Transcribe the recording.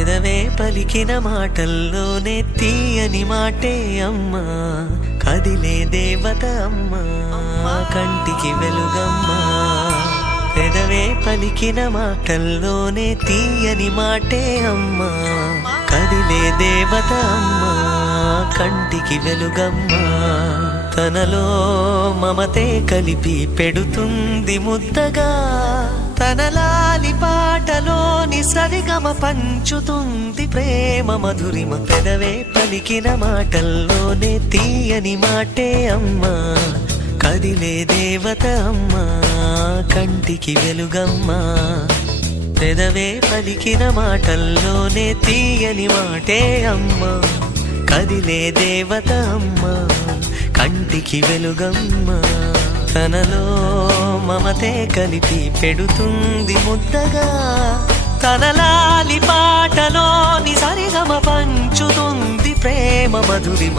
పెదవే పలికిన మాటల్లోనే తీయని మాటే అమ్మా, కదిలే దేవత అమ్మా, కంటికి వెలుగమ్మా. పెదవే పలికిన మాటల్లోనే తీయని మాటే అమ్మా, కదిలే దేవత అమ్మా, కంటికి వెలుగమ్మా. తనలో మమతే కలిపి పెడుతుంది ముద్దగా, తన లాలి పాటలోని సరిగమ పంచుతుంది ప్రేమ మధురిమ. పెదవే పలికిన మాటల్లోనే తీయని మాటే అమ్మా, కదిలే దేవత అమ్మా, కంటికి వెలుగమ్మా. పెదవే పలికిన మాటల్లోనే తీయని మాటే అమ్మా, కదిలే దేవత అమ్మా, కంటికి వెలుగమ్మా. తనలో మమతే కలిపి పెడుతుంది ముద్దగా, తన లాలి పాటలోని సరిగమ పంచుతుంది ప్రేమ మధురిమ.